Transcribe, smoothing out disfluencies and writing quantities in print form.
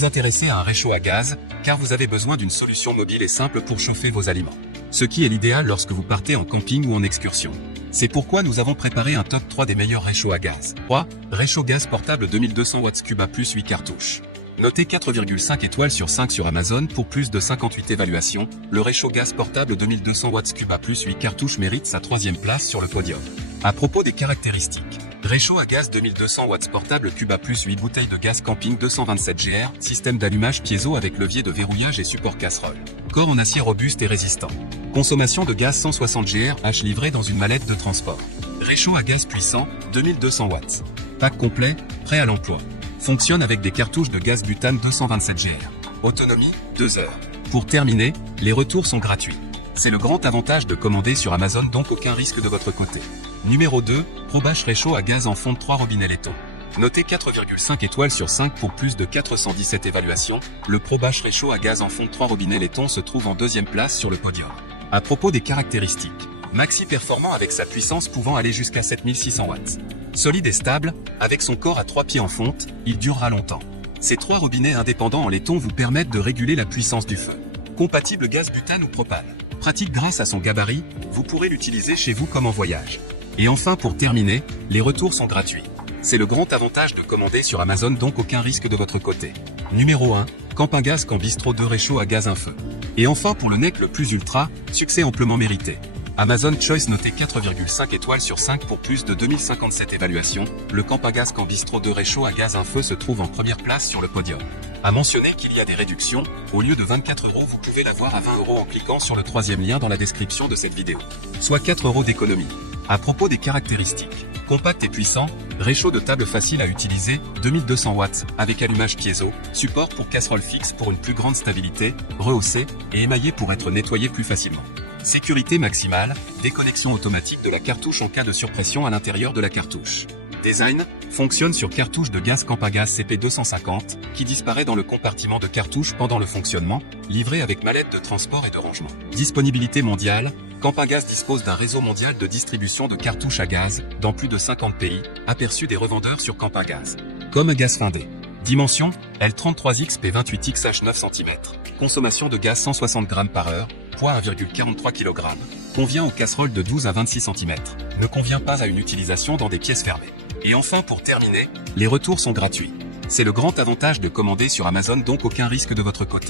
vous intéressez à un réchaud à gaz, car vous avez besoin d'une solution mobile et simple pour chauffer vos aliments. Ce qui est l'idéal lorsque vous partez en camping ou en excursion. C'est pourquoi nous avons préparé un top 3 des meilleurs réchauds à gaz. 3. Réchaud gaz portable 2200 watts Cuba plus 8 cartouches. Notez 4,5 étoiles sur 5 sur Amazon pour plus de 58 évaluations, le réchaud gaz portable 2200 watts Cuba plus 8 cartouches mérite sa 3e place sur le podium. À propos des caractéristiques. Réchaud à gaz 2200 watts portable Cuba plus 8 bouteilles de gaz camping 227 GR, système d'allumage piézo avec levier de verrouillage et support casserole. Corps en acier robuste et résistant. Consommation de gaz 160 GR/H livré dans une mallette de transport. Réchaud à gaz puissant, 2200 watts. Pack complet, prêt à l'emploi. Fonctionne avec des cartouches de gaz butane 227 GR. Autonomie, 2 heures. Pour terminer, les retours sont gratuits. C'est le grand avantage de commander sur Amazon, donc aucun risque de votre côté. Numéro 2, Probache réchaud à gaz en fond de 3 robinets laiton. Notez 4,5 étoiles sur 5 pour plus de 417 évaluations, le Probache réchaud à gaz en fond de 3 robinets laiton se trouve en 2e place sur le podium. À propos des caractéristiques. Maxi performant avec sa puissance pouvant aller jusqu'à 7600 watts. Solide et stable, avec son corps à 3 pieds en fonte, il durera longtemps. Ces 3 robinets indépendants en laiton vous permettent de réguler la puissance du feu. Compatible gaz butane ou propane. Pratique grâce à son gabarit, vous pourrez l'utiliser chez vous comme en voyage. Et enfin pour terminer, les retours sont gratuits. C'est le grand avantage de commander sur Amazon, donc aucun risque de votre côté. Numéro 1, Campingaz Cambistro 2 réchaud à gaz un feu. Et enfin pour le NEC le plus ultra, succès amplement mérité. Amazon Choice noté 4,5 étoiles sur 5 pour plus de 2057 évaluations, le Campingaz Cambistro 2 réchaud à gaz un feu se trouve en première place sur le podium. À mentionner qu'il y a des réductions, au lieu de 24 € vous pouvez l'avoir à 20 € en cliquant sur le 3e lien dans la description de cette vidéo. Soit 4 € d'économie. À propos des caractéristiques. Compact et puissant, réchaud de table facile à utiliser, 2200 watts, avec allumage piézo, support pour casserole fixe pour une plus grande stabilité, rehaussé et émaillé pour être nettoyé plus facilement. Sécurité maximale, déconnexion automatique de la cartouche en cas de surpression à l'intérieur de la cartouche. Design, fonctionne sur cartouche de gaz Campingaz CP250, qui disparaît dans le compartiment de cartouche pendant le fonctionnement, livré avec mallette de transport et de rangement. Disponibilité mondiale, Campingaz dispose d'un réseau mondial de distribution de cartouches à gaz, dans plus de 50 pays, aperçu des revendeurs sur Campingaz. Comme gaz findé. Dimension, L33XP28XH 9 cm. Consommation de gaz 160 g par heure, poids 1,43 kg. Convient aux casseroles de 12 à 26 cm. Ne convient pas à une utilisation dans des pièces fermées. Et enfin pour terminer, les retours sont gratuits. C'est le grand avantage de commander sur Amazon, donc aucun risque de votre côté.